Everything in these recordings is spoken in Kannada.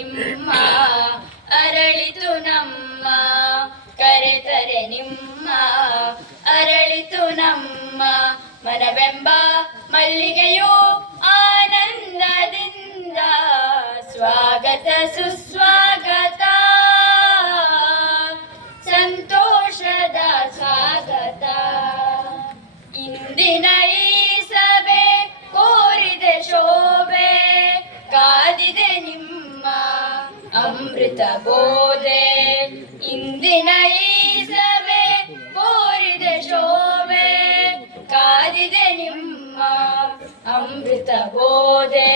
ನಿಮ್ಮ ಅರಳಿತು ನಮ್ಮ ಕರೆತರೆ ನಿಮ್ಮ ಅರಳಿತು ನಮ್ಮ ಮನವೆಂಬ ಮಲ್ಲಿಗೆಯು ಆನಂದದಿಂದ ಸ್ವಾಗತ ಸುಸ್ವಾಗತ ಸಂತೋಷದ ಸ್ವಾಗತ ಇಂದಿನ ಈ ಸಭೆ ಕೋರಿದೆ ಶೋಭೆ ಕಾದಿದೆ ನಿಮ್ಮ ಅಮೃತ ಬೋಧೆ ಇಂದಿನ ಈ ಸಭೆ ಕೋರಿದೆ ಶೋಭೆ ಕಾದಿದೆ ನಿಮ್ಮ ಅಮೃತ ಬೋಧೆ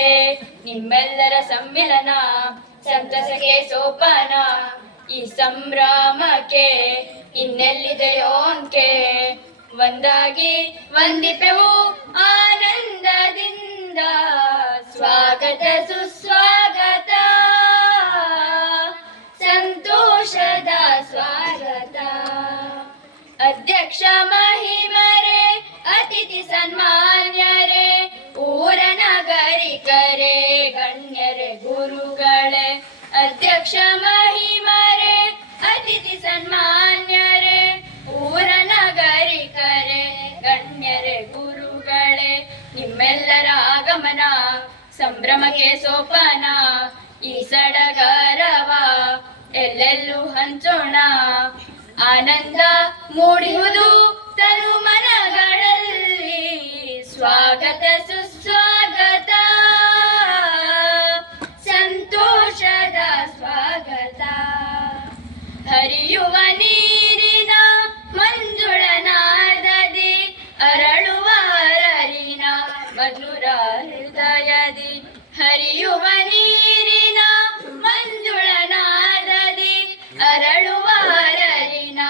ನಿಮ್ಮೆಲ್ಲರ ಸಮ್ಮಿಲನ ಸಂತಸಕ್ಕೆ ಸೋಪಾನ ಈ ಸಂಭ್ರಮಕ್ಕೆ ಇನ್ನೆಲ್ಲಿದೆಯೋ ಅಂಕೆ ಒಂದಾಗಿ ವಂದಿಪೆವು ಆನಂದದಿಂದ ಸ್ವಾಗತ ಸುಸ್ವಾಗತ ಸಂತೋಷದ ಸ್ವಾಗತ ಅಧ್ಯಕ್ಷ ಮಹಿಮರೇ ಅತಿಥಿ ಸನ್ಮಾನ್ಯರೇ ಊರ ನಾಗರಿಕರೇ ಗಣ್ಯರೇ ಗುರುಗಳೇ ಅಧ್ಯಕ್ಷ ಮಹಿಮರೇ ಅತಿಥಿ ಸನ್ಮಾನ್ಯರೇ ಊರ ನಾಗರಿಕರೇ ಗಣ್ಯರೇ ಗುರುಗಳೇ ನಿಮ್ಮೆಲ್ಲರ ಆಗಮನ ಸಂಭ್ರಮಕ್ಕೆ ಸೋಪಾನ ಈ ಸಡಗರವ ಎಲ್ಲೆಲ್ಲೂ ಹಂಚೋಣ ಆನಂದ ಮೂಡಿಹುದು ತನು ಮನಗಳಲ್ಲಿ ಸ್ವಾಗತ ಸುಸ್ವಾಗತ ಸಂತೋಷದ ಸ್ವಾಗತ ಹರಿಯುವ ನೀರಿನ ಮಂಜುಳನಾದದಿ ಅರಳುವ ಅರಳಿನ ಮಧುರ ಹೃದಯದಿ ಹರಿಯುವ ನೀರಿನ ಮಂಜುಳನಾದದಿ ಅರಳುವ ಅರಳಿನ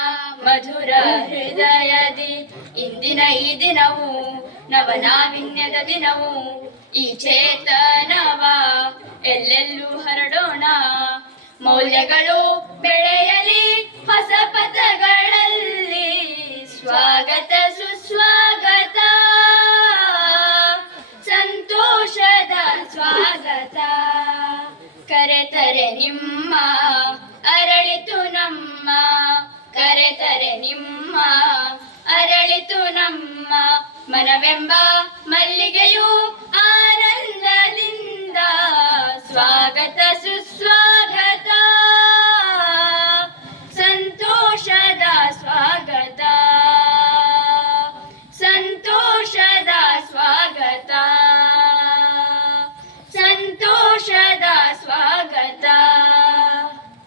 ಮಧುರ ಹೃದಯದಿ ಇಂದಿನ ಈ ದಿನವು ನವನಾವಿನ್ಯದ ದಿನವು ಈ ಚೇತನವ ಎಲ್ಲೆಲ್ಲೂ ಹರಡೋಣ ಮೌಲ್ಯಗಳು ಬೆಳೆಯಲಿ ಹೊಸ ಪಥಗಳಲ್ಲಿ ಸ್ವಾಗತ ಸುಸ್ವಾಗತ ಸಂತೋಷದ ಸ್ವಾಗತ ಕರೆತರೆ ನಿಮ್ಮ ಅರಳಿತು ನಮ್ಮ ಕರೆತರೆ ನಿಮ್ಮ ಅರಳಿತು ನಮ್ಮ ಮನವೆಂಬ ಮಲ್ಲಿಗೆಯು